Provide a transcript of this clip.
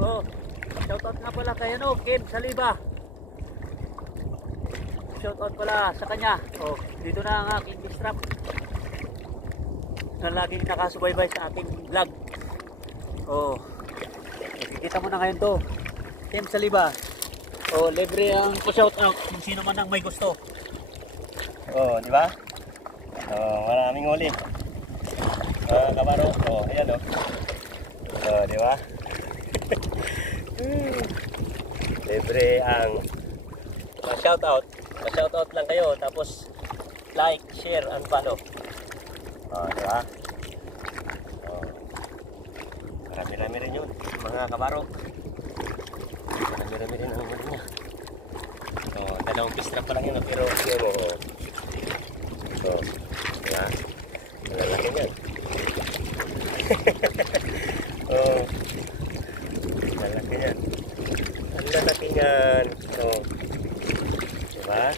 Oh, shoutout nga pala kay ano, Kim Saliba. Shoutout pala sa kanya. Oh, dito na ang aking distrap na laging nakasubaybay sa ating vlog. Oh, nakikita mo na ngayon to. Kim Saliba. Oh, libre ang shoutout kung sino man ang may gusto. Oh, di ba? Oh, maraming huli. Kabaro. Oh, ayan oh. Oh, di ba? Libre ang shoutout. Pa-shoutout lang kayo tapos like, share, and follow. Oh, di ba? Oh. Marami-rami rin yun, mga kabaro. Marami-rami rin ang huli niya. Oh, dalawang pistrap pa lang yun, pero yun oh. Oh, di ba? Malalaki yan. Oh, malalaki yan. Ang lalaki yan. Oh, di ba?